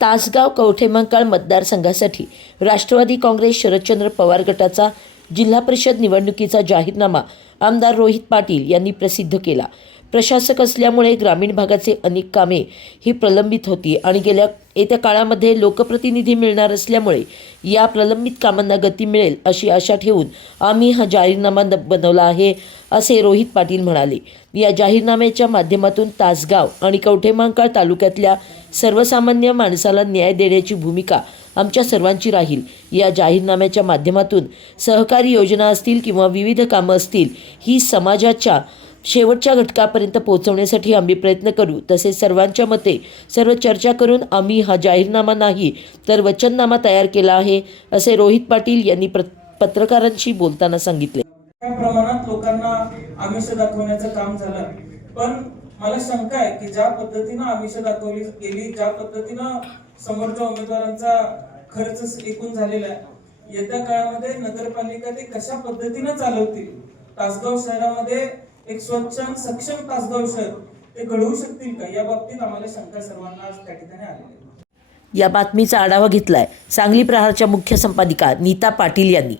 तासगाव कवठेमहांकाळ मतदारसंघासाठी राष्ट्रवादी काँग्रेस शरदचंद्र पवार गटाचा जिल्हा परिषद निवडणुकीचा जाहीरनामा आमदार रोहित पाटील यांनी प्रसिद्ध केला। प्रशासक असल्यामुळे ग्रामीण भागाचे अनेक कामे ही प्रलंबित होती आणि येत्या काळामध्ये लोकप्रतिनिधी मिळणार असल्यामुळे या प्रलंबित कामांना गती मिळेल अशी आशा ठेवून आम्ही हा जाहीरनामा बनवला आहे, असे रोहित पाटील म्हणाले। या जाहीरनाम्याच्या माध्यमातून तासगाव आणि कवठेमहांकाळ तालुक्यातल्या सर्वसामान्य माणसाला न्याय देण्याची भूमिका आमच्या सर्वांची राहील। या जाहीरनाम्याच्या माध्यमातून सहकारी योजना असतील किंवा विविध कामं असतील ही समाजाच्या शेवटच्या घटकापर्यंत पोहोचवण्यासाठी आम्ही प्रयत्न करू। तसेच सर्वांच्या मते सर्व चर्चा करून आम्ही हा जाहीरनामा नाही तर वचननामा तयार केला आहे, असे रोहित पाटील यांनी पत्रकारांशी बोलताना सांगितले। त्या प्रमाणात लोकांना आमिष दाखवण्याचं काम झालं, पण मला शंका आहे की ज्या पद्धतीनं आमिष दाखवली गेली, ज्या पद्धतीनं समोरच्या उमेदवारांचा खर्च एकूण झालेला आहे, येत्या काळामध्ये नगरपालिका ते कशा पद्धतीनं चालवतील, तासगाव शहरामध्ये एक स्वच्छ आणि सक्षम तासगाव शहर ते घडवू शकतील का, या बाबतीत आम्हाला शंका सर्वांना आज त्या ठिकाणी आलेली आहे। या बातमीचा आढावा घेतलाय सांगली प्रहारच्या मुख्य संपादिका नीता पाटील यांनी।